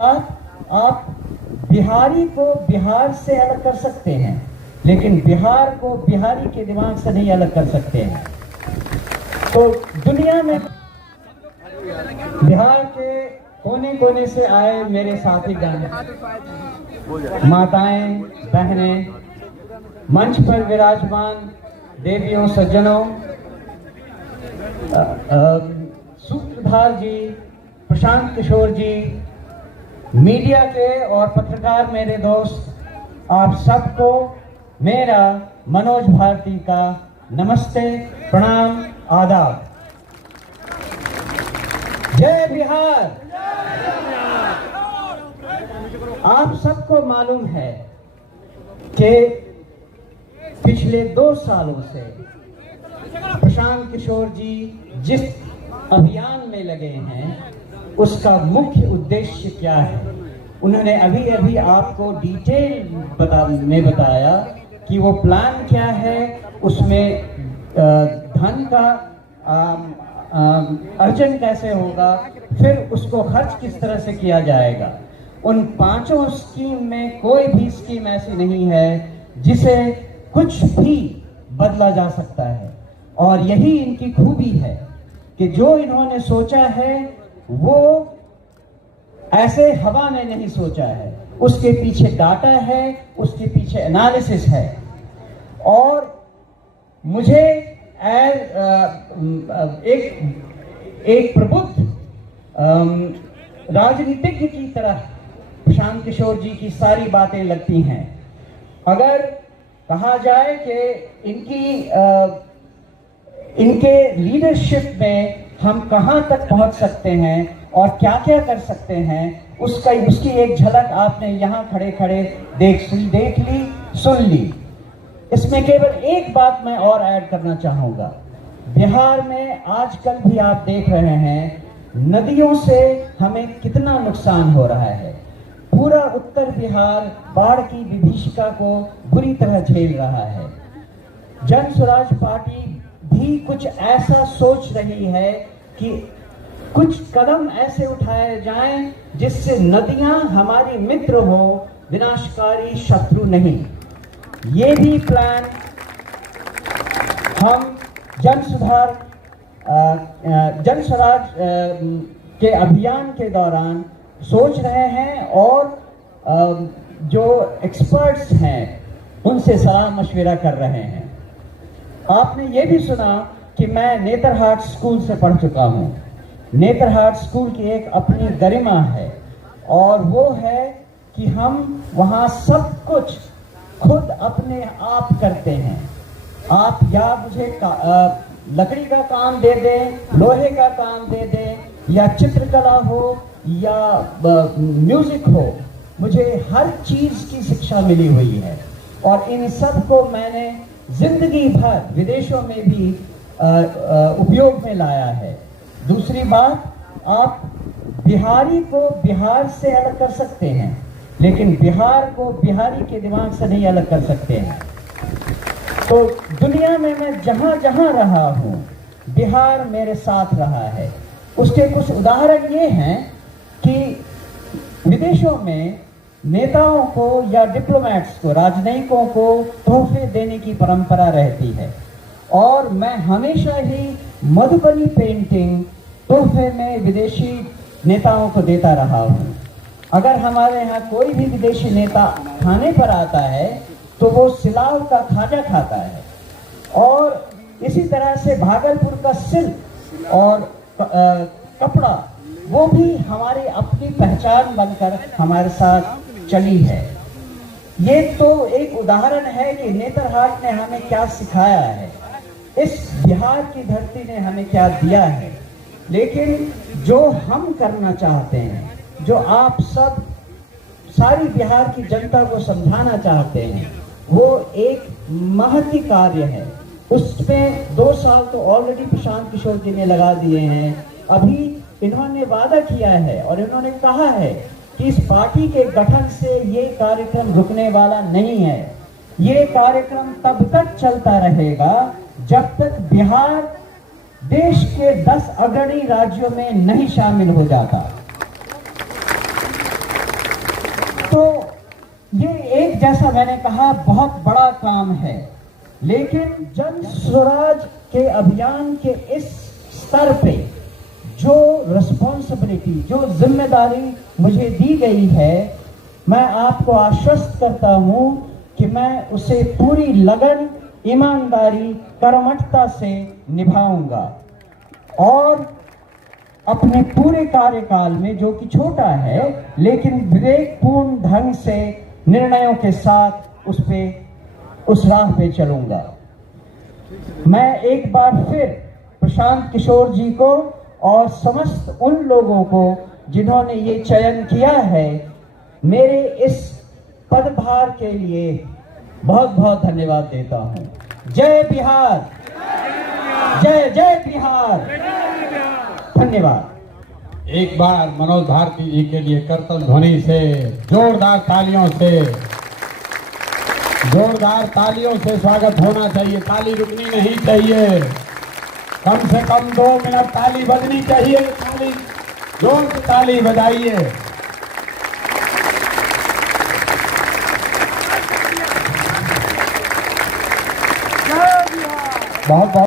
आप बिहारी को बिहार से अलग कर सकते हैं, लेकिन बिहार को बिहारी के दिमाग से नहीं अलग कर सकते हैं। तो दुनिया में बिहार के कोने कोने से आए मेरे साथीगण, माताएं, बहनें, मंच पर विराजमान देवियों, सज्जनों, सूत्रधार जी, प्रशांत किशोर जी, मीडिया के और पत्रकार मेरे दोस्त, आप सबको मेरा मनोज भारती का नमस्ते, प्रणाम, आदाब। जय बिहार। आप सबको मालूम है कि पिछले 2 सालों से प्रशांत किशोर जी जिस अभियान में लगे हैं उसका मुख्य उद्देश्य क्या है। उन्होंने अभी अभी आपको डिटेल में बताया कि वो प्लान क्या है, उसमें धन का अर्जन कैसे होगा, फिर उसको खर्च किस तरह से किया जाएगा। उन 5 स्कीम में कोई भी स्कीम ऐसी नहीं है जिसे कुछ भी बदला जा सकता है, और यही इनकी खूबी है कि जो इन्होंने सोचा है वो ऐसे हवा में नहीं सोचा है, उसके पीछे डाटा है, उसके पीछे एनालिसिस है। और मुझे एक प्रबुद्ध राजनीतिज्ञ की तरह प्रशांत किशोर जी की सारी बातें लगती हैं। अगर कहा जाए कि इनके लीडरशिप में हम कहां तक पहुंच सकते हैं और क्या क्या कर सकते हैं, उसकी एक झलक आपने यहां खड़े खड़े देख ली, सुन ली। इसमें केवल एक बात मैं और ऐड करना चाहूंगा। बिहार में आजकल भी आप देख रहे हैं नदियों से हमें कितना नुकसान हो रहा है। पूरा उत्तर बिहार बाढ़ की विभीषिका को बुरी तरह झेल रहा है। जन स्वराज पार्टी भी कुछ ऐसा सोच रही है कि कुछ कदम ऐसे उठाए जाएं जिससे नदियां हमारी मित्र हो, विनाशकारी शत्रु नहीं। ये भी प्लान हम जन स्वराज के अभियान के दौरान सोच रहे हैं, और जो एक्सपर्ट्स हैं उनसे सलाह मशविरा कर रहे हैं। आपने ये भी सुना कि मैं नेतरहाट स्कूल से पढ़ चुका हूँ। नेतरहाट स्कूल की एक अपनी गरिमा है, और वो है कि हम वहाँ सब कुछ खुद अपने आप करते हैं। आप या मुझे लकड़ी का काम दे दें, लोहे का काम दे दें, या चित्रकला हो या म्यूजिक हो, मुझे हर चीज की शिक्षा मिली हुई है, और इन सब को मैंने जिंदगी भर विदेशों में भी उपयोग में लाया है। दूसरी बात, आप बिहारी को बिहार से अलग कर सकते हैं, लेकिन बिहार को बिहारी के दिमाग से नहीं अलग कर सकते हैं। तो दुनिया में मैं जहां जहां रहा हूं, बिहार मेरे साथ रहा है। उसके कुछ उदाहरण ये हैं कि विदेशों में नेताओं को या डिप्लोमेट्स को, राजनयिकों को तोहफे देने की परंपरा रहती है, और मैं हमेशा ही मधुबनी पेंटिंग तोहफे में विदेशी नेताओं को देता रहा हूँ। अगर हमारे यहाँ कोई भी विदेशी नेता खाने पर आता है तो वो सिलाव का खाजा खाता है, और इसी तरह से भागलपुर का सिल्क और कपड़ा, वो भी हमारी अपनी पहचान बनकर हमारे साथ चली है। ये तो एक उदाहरण है कि नेतरहाट ने हमें क्या सिखाया है, इस बिहार की धरती ने हमें क्या दिया है। लेकिन जो हम करना चाहते हैं, जो आप सब सारी बिहार की जनता को समझाना चाहते हैं, वो एक महती कार्य है। उसमें 2 साल तो ऑलरेडी प्रशांत किशोर जी ने लगा दिए हैं। अभी इन्होंने वादा किया है और इन्होंने कहा है कि इस पार्टी के गठन से ये कार्यक्रम रुकने वाला नहीं है। ये कार्यक्रम तब तक चलता रहेगा जब तक बिहार देश के 10 अग्रणी राज्यों में नहीं शामिल हो जाता। ये एक जैसा मैंने कहा बहुत बड़ा काम है, लेकिन जन स्वराज के अभियान के इस स्तर पे जो रिस्पॉन्सिबिलिटी, जो जिम्मेदारी मुझे दी गई है, मैं आपको आश्वस्त करता हूं कि मैं उसे पूरी लगन, ईमानदारी, कर्मठता से निभाऊंगा और अपने पूरे कार्यकाल में, जो कि छोटा है लेकिन विवेकपूर्ण ढंग से निर्णयों के साथ उस राह पे चलूंगा। मैं एक बार फिर प्रशांत किशोर जी को और समस्त उन लोगों को जिन्होंने ये चयन किया है, मेरे इस पदभार के लिए बहुत बहुत धन्यवाद देता हूं। जय बिहार, जय जय बिहार, धन्यवाद। एक बार मनोज भारती जी के लिए करतल ध्वनि से, जोरदार तालियों से स्वागत होना चाहिए। ताली रुकनी नहीं चाहिए, कम से कम 2 मिनट ताली बजनी चाहिए। ताली, जोर से ताली बजाइए। बहुत बहुत